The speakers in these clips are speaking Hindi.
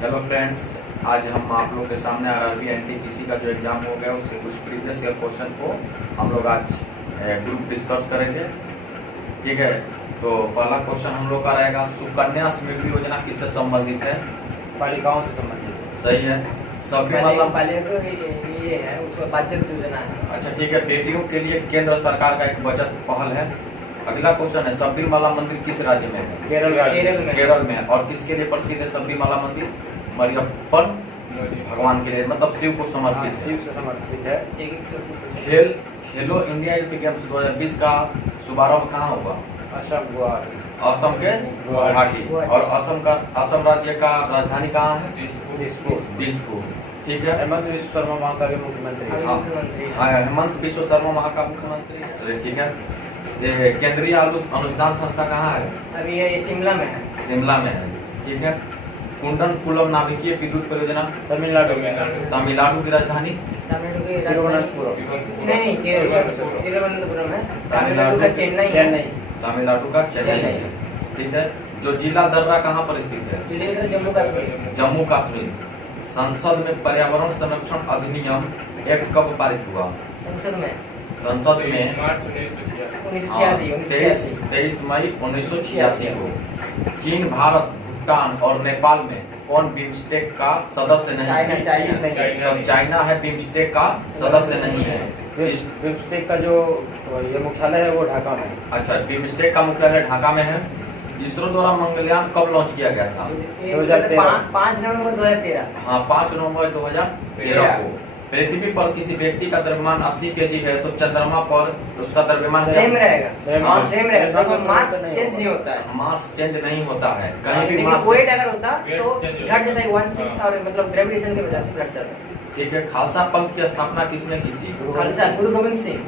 हेलो फ्रेंड्स, आज हम आप लोग के सामने आरआरबी एनटीपीसी का जो एग्ज़ाम हो गया उसके कुछ प्रीवियस ईयर क्वेश्चन को हम लोग आज ग्रुप डिस्कस करेंगे। ठीक है, तो पहला क्वेश्चन हम लोग का रहेगा, सुकन्या समृद्धि योजना किससे संबंधित है? बालिकाओं से संबंधित। सही है। सभी मतलब ये है, उसका बचत योजना है। अच्छा ठीक है, बेटियों के लिए केंद्र सरकार का एक बचत पहल है। अगला क्वेश्चन है, सबरीमाला मंदिर किस राज्य में है? केरल में है। और किसके लिए प्रसिद्ध है सबरीमाला मंदिर? मरियप्पन भगवान के लिए, मतलब शिव को समर्पित है। खेलो इंडिया यूथ गेम्स 2020 का शुभारंभ कहाँ होगा? असम के गुवाहाटी। और असम राज्य का राजधानी कहाँ है? दिसपुर। ठीक है। हेमंत बिश्व शर्मा वहाँ का भी मुख्यमंत्री। हाँ, हेमंत बिश्व शर्मा वहाँ का मुख्यमंत्री है। ठीक है। केंद्रीय अनुदान संस्था कहाँ है? अभी ये शिमला में है। शिमला में है। ठीक है। कुंडनकुलम नाभिकीय विद्युत परियोजना तमिलनाडु की राजधानी? तिरुवनंतपुरम नहीं, तिरुवनंतपुरम है। तमिलनाडु का चेन्नई। तमिलनाडु का चेन्नई। ठीक है। जो जिला दर्रा कहाँ पर स्थित है? जम्मू कश्मीर। संसद में पर्यावरण संरक्षण अधिनियम एक्ट कब पारित हुआ? संसद में 23 मई 1986 को। चीन, भारत, भूटान और नेपाल में कौन बिम्स्टेक का सदस्य नहीं है? चाइना है, बिम्स्टेक का सदस्य नहीं है। बिम्स्टेक का जो ये मुख्यालय है वो ढाका में। अच्छा, बिम्स्टेक का मुख्यालय ढाका में है। इसरो द्वारा मंगलयान कब लॉन्च किया गया था? 5 नवंबर 2013। हाँ, 5 नवंबर 2013 को। पृथ्वी पर किसी व्यक्ति का द्रव्यमान 80 kg है तो चंद्रमा पर उसका द्रव्यमान सेम रहेगा। मास चेंज नहीं होता है। मास चेंज नहीं होता है कहीं भी। मास वेट अगर होता तो घट जाता है 1/6 और मतलब ग्रेविटेशन की वजह से घट जाता है। ठीक है। खालसा पंथ की स्थापना किसने की थी? खालसा गुरु गोविंद सिंह।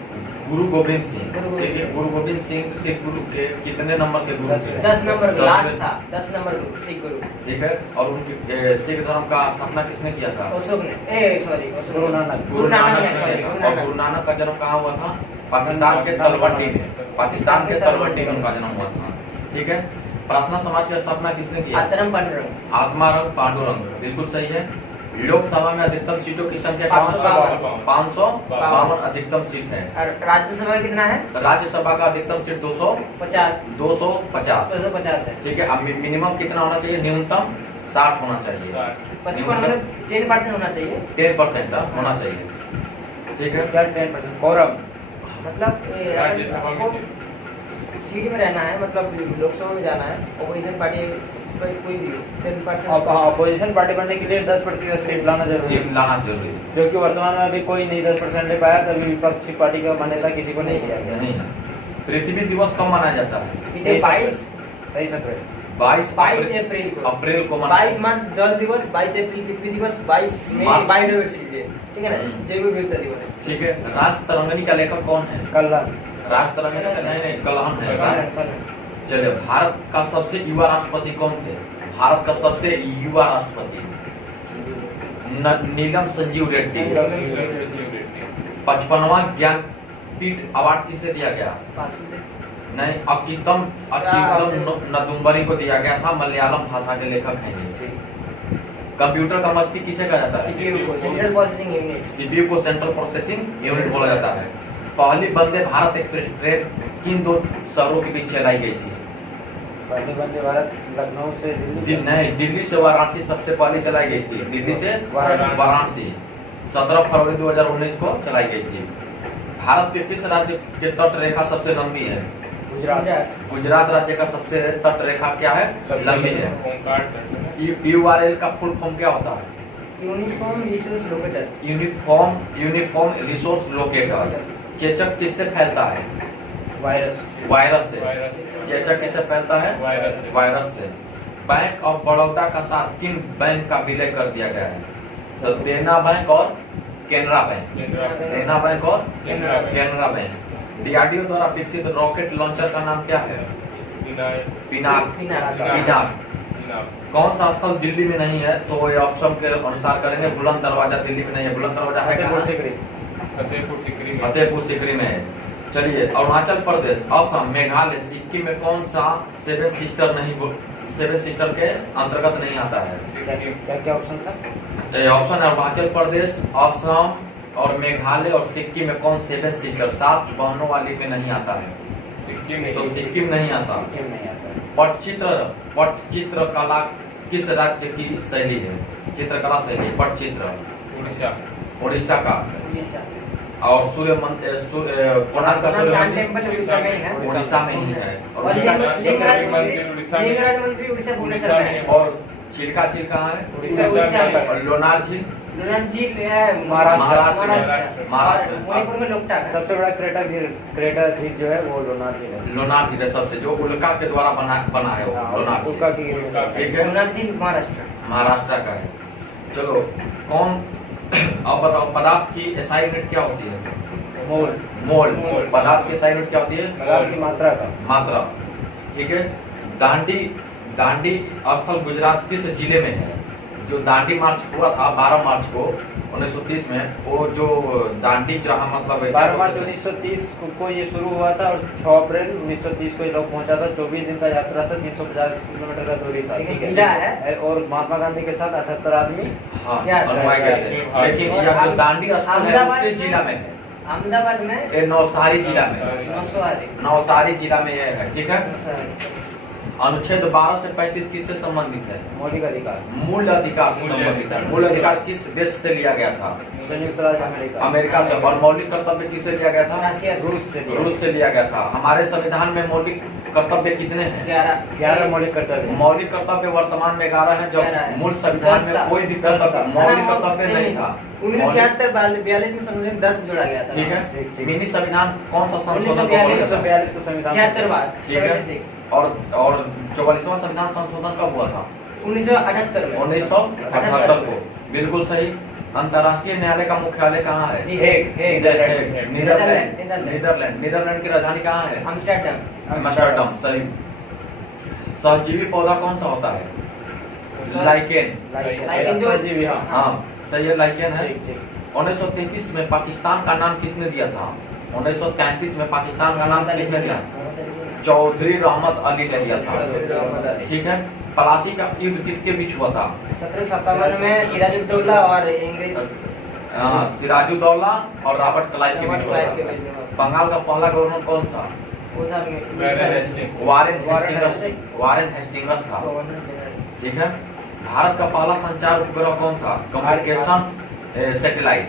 ठीक है। गुरु गोविंद सिंह सिख गुरु के कितने नंबर के गुरु थे? 10 नंबर लास्ट था। 10 नंबर गुरु, सिख गुरु। ठीक है। और उनके सिख धर्म का स्थापना किसने किया था? अशोक ने। गुरु नानक ने। और गुरु नानक का जन्म कहाँ हुआ था? पाकिस्तान के तलवट्टी में उनका जन्म हुआ था। ठीक है। प्रार्थना समाज की स्थापना किसने की? आत्माराम पांडुरंग। बिल्कुल सही है। लोकसभा में अधिकतम सीटों की संख्या 552 अधिकतम सीट है। राज्यसभा कितना है? राज्यसभा का अधिकतम सीट 250 है। ठीक है। अब मिनिमम कितना होना चाहिए? न्यूनतम 60 होना चाहिए। 55 मतलब 10% होना चाहिए। 10% होना चाहिए। ठीक है। क्या 10%? कोरम मतलब सीट में रहना है, मतलब लोकसभा में जाना है। अपोजिशन पार्टी कोई भी 10%। अपोजिशन पार्टी बनने के लिए 10% सीट लाना जरूरी है। जो कि वर्तमान में अभी कोई नहीं 10% ले पाया, तभी विपक्षी पार्टी का मान्यता किसी को नहीं दिया गया। नहीं। पृथ्वी दिवस कब मनाया जाता है? 22 अप्रैल को। 22 मार्च जल दिवस, 22 अप्रैल पृथ्वी दिवस, 22 मई बायोडाइवर्सिटी डे। ठीक है ना, जैव विविधता दिवस। ठीक है। राष्ट्र तरंगिणी का लेखक कौन है? कल्हण। राष्ट्र तरंगिणी का नहीं, कल्हण है। चलिए, भारत का सबसे युवा राष्ट्रपति कौन थे? भारत का सबसे युवा राष्ट्रपति नीलम संजीव रेड्डी। 55वां ज्ञानपीठ अवार्ड किसे दिया गया? नहीं, अच्युतम नदुम्बरी को दिया गया था। मलयालम भाषा के लेखक हैं जी। कंप्यूटर का मस्तिष्क किसे कहा जाता है? सीपीयू को सेंट्रल प्रोसेसिंग यूनिट बोला जाता है। पहली वंदे भारत एक्सप्रेस ट्रेन किन 2 शहरों के बीच चलाई गई थी? पहली वंदे भारत लखनऊ से दिल्ली से वाराणसी सबसे पहले चलाई गई थी। दिल्ली से वाराणसी 17 फरवरी 2019 को चलाई गई थी। भारत के किस राज्य के तट रेखा सबसे लंबी है? गुजरात राज्य का सबसे तट रेखा क्या है? लंबी है। यूआरएल का फुल फॉर्म क्या होता है? Uniform resource locator. चेचक किससे फैलता है? वायरस से। चेचक किससे फैलता है? वायरस से। बैंक ऑफ बड़ौदा का साथ किन बैंक का विलय कर दिया गया है? तो देना बैंक और केनरा बैंक। देना बैंक और केनरा बैंक। डीआरडीओ द्वारा विकसित रॉकेट लॉन्चर का नाम क्या है? पिनाक। कौन सा स्थल दिल्ली में नहीं है? तो ये ऑप्शन के अनुसार करेंगे। बुलंद दरवाजा दिल्ली में नहीं है। बुलंद दरवाजा है फतेहपुर सीकरी में है। चलिए, अरुणाचल प्रदेश, असम, मेघालय, सिक्किम में कौन सा 7 सिस्टर नहीं सेवन सिस्टर के अंतर्गत नहीं आता है। क्या क्या ऑप्शन था? ऑप्शन है अरुणाचल प्रदेश, असम और मेघालय और सिक्किम में कौन सेवन सिस्टर 7 बहनों वाली में नहीं आता है? तो सिक्किम नहीं आता। पटचित्र कला किस राज्य की शैली है? चित्रकला शैली पटचित्र उड़ीसा का। और सूर्य कोणार्क का सूर्य मंदिर उड़ीसा में ही है। और चिल्का झील कहाँ है? और लोनार झील महाराष्ट्र में लोकटा। सबसे बड़ा क्रेटर झील जो है वो लोनार झील है। लोनार झील है सबसे, जो उल्का के द्वारा बना है वो लोनार झील। ठीक है, लोनार झील महाराष्ट्र का है। चलो कौन, अब बताओ पदार्थ की एसआई यूनिट क्या होती है? मोल। पदार्थ की एसआई यूनिट क्या होती है? पदार्थ की मात्रा। ठीक है, दांडी स्थल गुजरात किस जिले में है? जो दांडी मार्च हुआ था 12 मार्च को 1930 में, वो जो दांडी जहाँ मतलब 12 मार्च 1930 को ये शुरू हुआ था और 6 अप्रैल 1930 को ये लोग पहुंचा था। 24 दिन का यात्रा था, 350 किलोमीटर का दूरी था। ठीक है, और महात्मा गांधी के साथ 78 आदमी अनुयायी गए थे। लेकिन यह जो दांडी स्थल है वो किस जिला में है? अहमदाबाद में, नवसारी जिला में। नवसारी जिला में यह है। ठीक है, अनुच्छेद 12 से 35 किससे संबंधित है? मौलिक अधिकार। मूल अधिकार से संबंधित है। मूल अधिकार किस देश से लिया गया था? संयुक्त राज्य अमेरिका से। और मौलिक कर्तव्य किससे लिया गया था? रूस से लिया गया था। हमारे संविधान में मौलिक कर्तव्य कितने हैं? 11 मौलिक कर्तव्य। मौलिक कर्तव्य वर्तमान में 11 है, जब मूल संविधान में कोई भी कर्तव्य मौलिक कर्तव्य नहीं था। 1976-42 में संशोधन 10 जोड़ा गया था। ठीक है, मिनी संविधान कौन सा संशोधन? 1942 का संविधान। 76 और 44वां संविधान संशोधन कब हुआ था? 1978 में। 1978 को। बिल्कुल सही। अंतर्राष्ट्रीय न्यायालय का मुख्यालय कहाँ है? नीदरलैंड की राजधानी कहाँ है? एम्स्टर्डम। सही। सहजीवी पौधा कौन सा होता है? लाइकेन। हाँ सही है, लाइकेन है। 1933 में पाकिस्तान का नाम किसने दिया था? 1933 में पाकिस्तान का नाम किसने दिया? चौधरी रहमत अली ने दिया था। ठीक है, पलासी का युद्ध किसके बीच हुआ था? 1757 में सिराजुद्दौला और इंग्लिश सिराजुद्दौला और रॉबर्ट क्लाइव के बीच हुआ था। बंगाल का पहला गवर्नर कौन था? वारेन हेस्टिंग्स था। ठीक है, भारत का पहला संचार उपग्रह कौन था? Communication satellite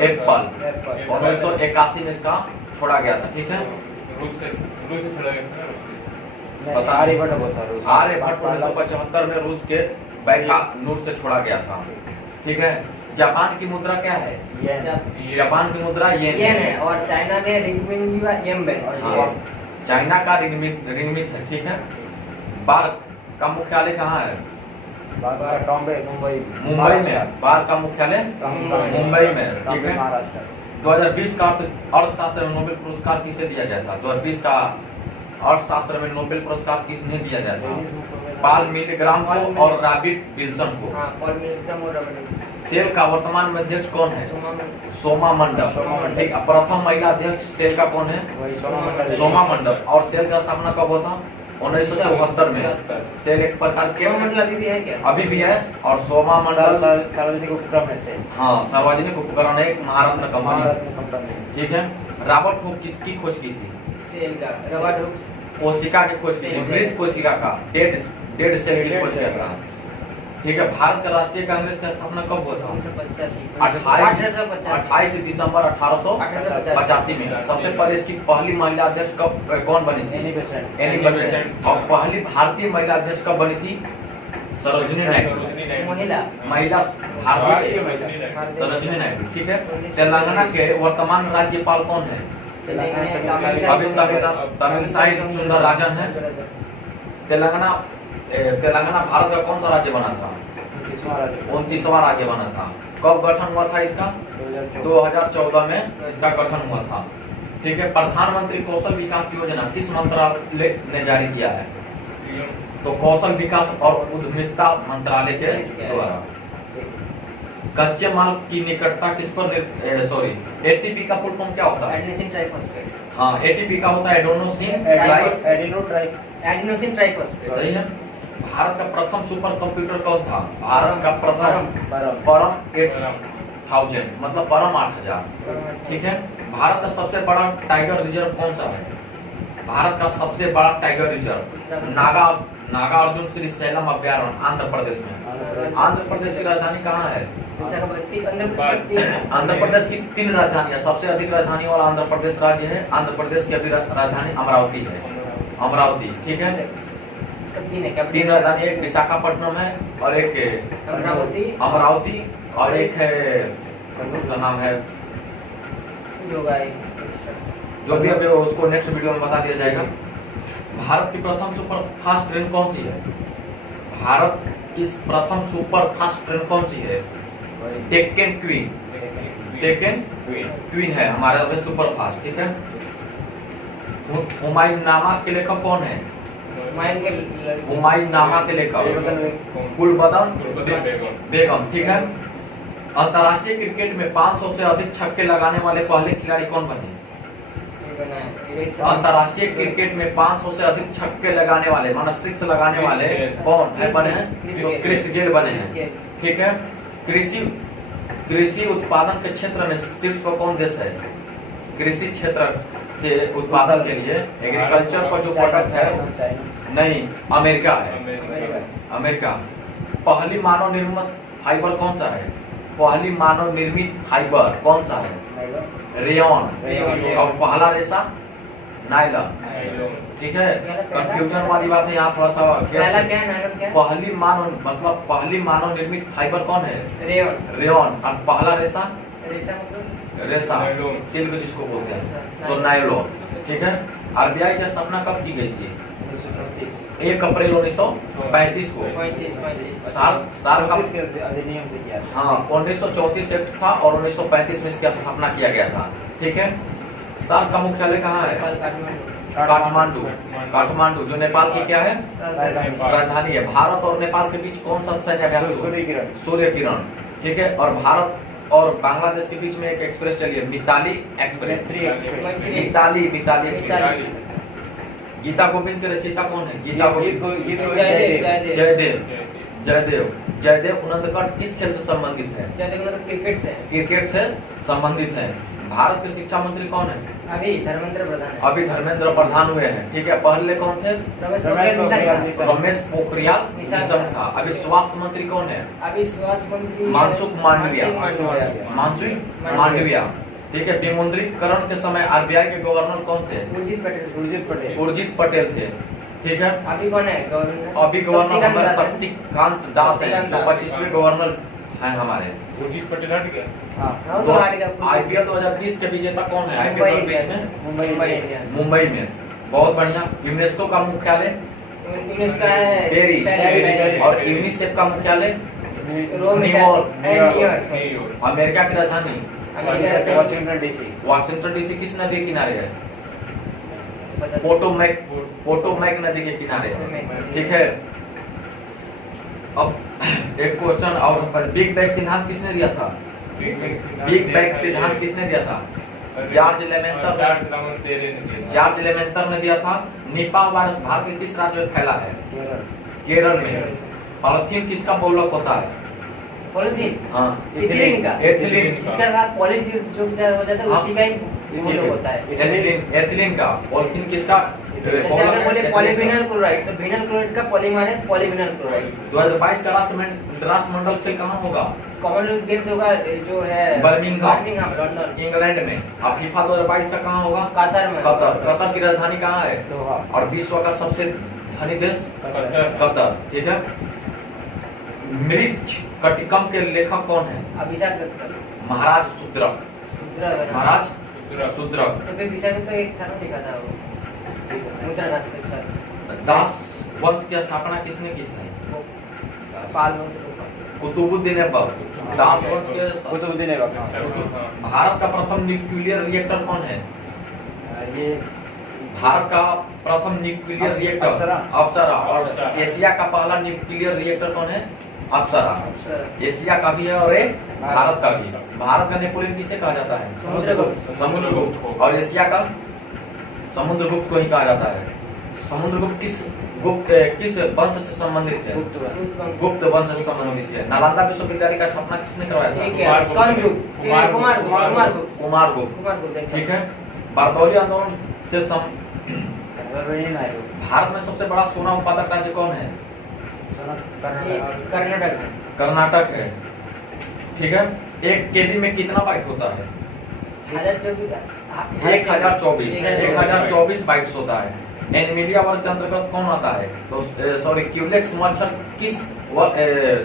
Apple. 1981 में इसका छोड़ा गया था। ठीक है, आर्यभट्ट 1975 में रूस के बैकानूर से छोड़ा गया था। ठीक है, जापान की मुद्रा क्या है? जापान की मुद्रा येन है। और चाइना में रिंगमिट है। चाइना का रिंगमिट है। ठीक है, बार्क का मुख्यालय कहाँ है? मुंबई में। बार्क का मुख्यालय मुंबई में। ठीक है, 2020 का अर्थशास्त्र में नोबेल पुरस्कार किसे दिया गया था? 2020 का अर्थशास्त्र में नोबेल पुरस्कार किसने दिया गया था? पॉल मिलग्राम को और रॉबर्ट विल्सन को। सेल का वर्तमान में अध्यक्ष कौन है? सोमा मंडल। ठीक, प्रथम महिला अध्यक्ष सेल का कौन है? सोमा मंडल। और सेल का स्थापना कब हुआ था? 1974 में। सेल एक प्रकार के अभी भी है। और सोमा मंडल सार्वजनिक उपक्रम है। हाँ, सार्वजनिक उपकरण है, एक महारत्न कंपनी। ठीक है, रॉबर्ट हुक किसकी खोज की थी? सेल का। रॉबर्ट हुक कोशिका की खोज की थी, मृत कोशिका का, डेड सेल की खोज किया था। ठीक है, भारत का राष्ट्रीय कांग्रेस का स्थापना कब हुआ था? 28 दिसंबर 1885 में। सबसे पहले इसकी पहली महिला अध्यक्ष कब कौन बनी थी? Annie Besant. और पहली भारतीय महिला अध्यक्ष कब बनी थी? सरोजिनी नायडू। महिला भारतीय सरोजिनी नायडू। ठीक है, तेलंगाना के वर्तमान राज्यपाल कौन है? अभी तमिल साइड सुंदर राजन है। तेलंगाना भारत का कौन सा राज्य बना था? 29वां राज्य बना था। कब गठन हुआ था इसका? 2014 में इसका गठन हुआ था। ठीक है, प्रधानमंत्री कौशल विकास योजना किस मंत्रालय ने जारी किया है? तो कौशल विकास और उद्यमिता मंत्रालय के द्वारा। कच्चे माल की निकटता किस पर एटीपी का फुल फॉर्म क्या होता है? Adenosine triphosphate. हाँ, एटीपी का होता है एडिनोसिन एडिनोसिन ट्राइफॉस्फेट। सही है। भारत का प्रथम सुपर कंप्यूटर कौन था? भारत का प्रथम परम 8000 मतलब परम 8000। ठीक है। भारत का सबसे बड़ा टाइगर रिजर्व कौन सा है? भारत का सबसे बड़ा tiger reserve Naga Arjun Shri slam अभ्यारण्य आंध्र प्रदेश में। आंध्र प्रदेश की राजधानी कहाँ है? आंध्र प्रदेश की 3 राजधानियां, सबसे अधिक राजधानी वाला आंध्र प्रदेश राज्य है। आंध्र प्रदेश की अभी राजधानी अमरावती है। अमरावती, ठीक है। 3 राजधानी, एक विशाखापट्टनम है और एक अमरावती और एक है उसका नाम है जो भी अभी उसको नेक्स्ट वीडियो में बता दिया जाएगा। भारत की प्रथम सुपर फास्ट ट्रेन कौन सी है? भारत की प्रथम सुपर फास्ट ट्रेन कौन सी है? डेक्कन क्वीन। डेक्कन क्वीन है हमारे सुपर फास्ट। ठीक है। हुमायूं नामा के लेखक कौन है? हुमायूं नामा के लेखक गुलबदन बेगम। ठीक है। अंतर्राष्ट्रीय क्रिकेट में 500 से अधिक छक्के लगाने वाले पहले खिलाड़ी कौन बने? अंतर्राष्ट्रीय क्रिकेट में 500 से अधिक छक्के लगाने वाले माना 6 लगाने वाले कौन है बने हैं? तो क्रिस गेल बने हैं। ठीक है। कृषि उत्पादन के क्षेत्र में शीर्ष पर कौन देश है? कृषि क्षेत्र से उत्पादन के लिए एग्रीकल्चर पर जो प्रोडक्ट है नहीं अमेरिका है। अमेरिका। पहली मानव निर्मित फाइबर कौन सा है? पहली मानव निर्मित फाइबर कौन सा है? रेयन। और पहला रेशा नायलॉन। ठीक है। कंफ्यूजन वाली बात है यहाँ थोड़ा सा। पहली मानव निर्मित फाइबर कौन है? रेयन। और पहला रेशा रेशा सिल्क जिसको बोलते हैं तो नायलॉन। ठीक है। आरबीआई की स्थापना कब की गई थी? 1 अप्रैल 1935 को। साल का अधिनियम से किया। हाँ 1934 एक्ट था और 1935 में इसकी स्थापना किया गया था। ठीक है। साल का मुख्यालय कहाँ है? काठमांडू। काठमांडू जो नेपाल की क्या है? राजधानी है। भारत और नेपाल के बीच कौन सा सैन्य अभ्यास? सूर्य किरण। ठीक है। और भारत और बांग्लादेश के बीच में एक एक्सप्रेस चली है मिताली एक्सप्रेस। मिताली एक्सप्रेस। गीता गोविंद के रचयिता कौन है? गीता गोविंद जयदेव उनंदकट किस खेल से संबंधित है? क्रिकेट से संबंधित है। भारत के शिक्षा मंत्री कौन है? अभी धर्मेंद्र प्रधान हुए हैं। ठीक है। पहले कौन थे? रमेश पोखरियाल निशंक था। अभी स्वास्थ्य मंत्री कौन है? मनसुख मांडविया। ठीक है। विमुद्रीकरण के समय आरबीआई के गवर्नर कौन थे? उर्जित पटेल थे। ठीक है। अभी कौन है गवर्नर? अभी गवर्नर हमारे शक्तिकांत दास है जो 25वें गवर्नर है हमारे। उर्जित पटेल हट गया। हाँ। आईपीएल 2020 के विजेता कौन है? आईपीएल 2020 में मुंबई में। बहुत बढ़िया। यूनेस्को का मुख्यालय पेरिस और यूनिसेफ का मुख्यालय न्यूयॉर्क। अमेरिका की राजधानी वाशिंगटन डीसी किस नदी के किनारे है? पोटोमैक नदी के किनारे है। ठीक है। अब एक क्वेश्चन और, बिग बैंग सिद्धांत किसने दिया था? बिग बैंग सिद्धांत किसने दिया था? जॉर्ज लेमेंटर ने दिया था। निपाह वायरस भारत के किस राज्य में फैला है? केरल में। पॉलीथीन किसका बहुलक होता है? पॉलीथीन? हाँ एथिलीन का। जिसका साथ पॉलीथीन जो हो जाता है उसी का ही बहुलक होता है। एथिलीन का। पॉलीथीन किसका? Polyvinyl chloride. तो विनाइल क्लोराइड का पॉलीमर है पॉलीविनाइल क्लोराइड। 2022 का राष्ट्रमंडल खेल कहाँ होगा? कॉमनवेल्थ गेम्स होगा जो है बर्मिंघम लंदन इंग्लैंड में। अब फीफा 2022 का कहाँ होगा? कतर में। कतर की राजधानी कहाँ है? और विश्व का सबसे धनी देश कतर। ठीक है। मृच्छ कटिकम के लेखक कौन है? महाराज शूद्रक। तो फिर विषय में तो एक था ना लिखा था वो दास वंश की स्थापना किसने की थी? पाल वंश। कुतुबुद्दीन ऐबक। दास वंश के कुतुबुद्दीन ऐबक। भारत का प्रथम न्यूक्लियर रिएक्टर कौन है? ये भारत का प्रथम न्यूक्लियर रिएक्टर अप्सरा। और एशिया का पहला न्यूक्लियर रिएक्टर कौन है? अप्सरा। एशिया का भी है और एक भारत का भी। भारत का नेपोलियन किसे कहा जाता है? समुद्रगुप्त। और एशिया का समुद्रगुप्त को ही कहा जाता है। समुद्रगुप्त किस वंश से संबंधित है? गुप्त वंश से संबंधित है। नालंदा विश्वविद्यालय का स्थापना किसने करवाया था? कुमारगुप्त। ठीक है। बारदौली आंदोलन से भारत में सबसे बड़ा सोना उत्पादक राज्य कौन है? कर्नाटक है। ठीक है। एक केबी में कितना बाइट होता है? 1024 बाइट्स होता है। एनिमिलिया वर्ग के अंतर्गत कौन आता है? तो सॉरी, क्यूलेक्स मच्छर किस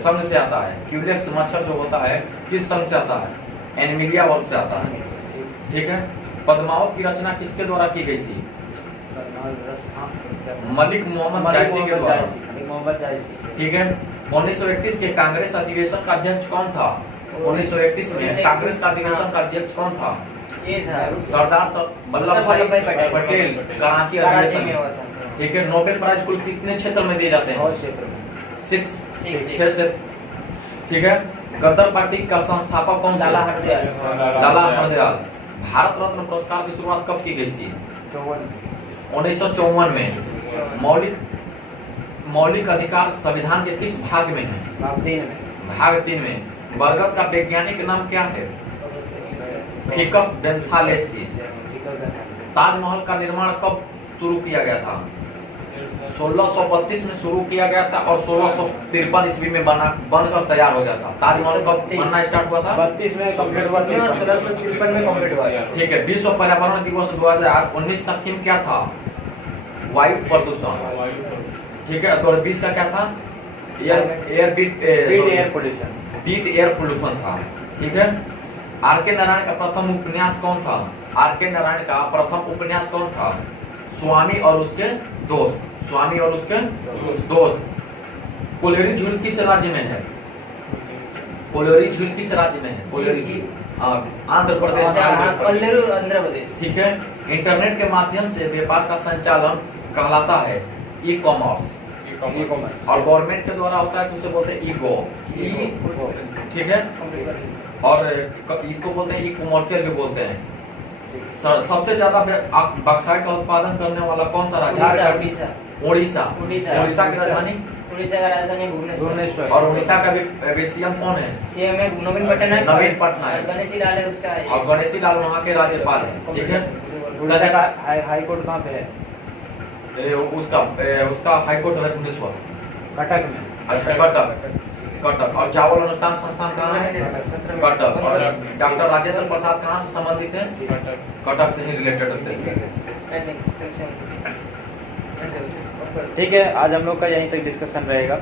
संघ से आता है? क्यूलेक्स मच्छर जो होता है किस संघ से आता है? एनिमिलिया वर्ग से आता है। ठीक है। पद्मावत की रचना किसके द्वारा की गई थी? मलिक मोहम्मद जायसी के द्वारा। ठीक है। 1931 के कांग्रेस अधिवेशन का अध्यक्ष कौन था? 1931 में कांग्रेस का अधिवेशन का अध्यक्ष कौन था? सरदार वल्लभ भाई पटेल। कराची अधिवेशन में। ठीक है। नोबेल प्राइज कुल कितने क्षेत्र में दिए जाते हैं? 6 से। ठीक है। गदर पार्टी का संस्थापक कौन? लाला हरदयाल। भारत रत्न पुरस्कार की शुरुआत कब की गई थी? 1954 में। मौलिक अधिकार संविधान के किस भाग में है? भाग 3 में। बरगद का वैज्ञानिक नाम क्या है? फिकस बेंथालेसिस। ताजमहल का निर्माण कब शुरू किया गया था? 1632 में शुरू किया गया था और 1653 ईस्वी में बनकर तैयार हो गया था। ताजमहल कब बनना स्टार्ट हुआ था? 32 में कंप्लीट हुआ था और 1653 में कंप्लीट हुआ। ठीक है। विश्व पर्यावरण दिवस 2019 का थीम क्या था? वायु प्रदूषण। ठीक है। 2020 का क्या था? बीट एयर पोल्यूशन था। ठीक है। आर.के. नारायण का प्रथम उपन्यास कौन था? आर.के. नारायण का प्रथम उपन्यास कौन था? स्वामी और उसके दोस्त। स्वामी और उसके दोस्त। कोलेरी झील किस राज्य में है? कोलेरी झील किस राज्य में है? कोलेरी झील आंध्र प्रदेश। ठीक है। इंटरनेट के माध्यम से व्यापार का संचालन कहलाता है ई कॉमर्स। और गवर्नमेंट के द्वारा होता है तो उसे बोलते हैं ई-गो। ठीक है। और इसको बोलते हैं ई कॉमर्शियल भी बोलते हैं। सबसे ज्यादा बॉक्साइट का उत्पादन करने वाला कौन सा राज्य? उड़ीसा। उड़ीसा की राजधानी? भुवनेश्वर। और उड़ीसा का सीएम कौन है? सीएम है नवीन पटनायक। गणेशी लाल है उसका। और गणेशी लाल वहाँ के राज्यपाल है। ठीक है। उड़ीसा का हाई कोर्ट कहाँ पे है? उसका हाई कोर्ट है भुवनेश्वर। कटक में। अच्छा, कटक। और चावल अनुसंधान संस्थान कहाँ है? कटक। और डॉक्टर राजेंद्र प्रसाद कहाँ से संबंधित है? कटक से ही रिलेटेड होते हैं। ठीक है। आज हम लोग का यहीं तक डिस्कशन रहेगा।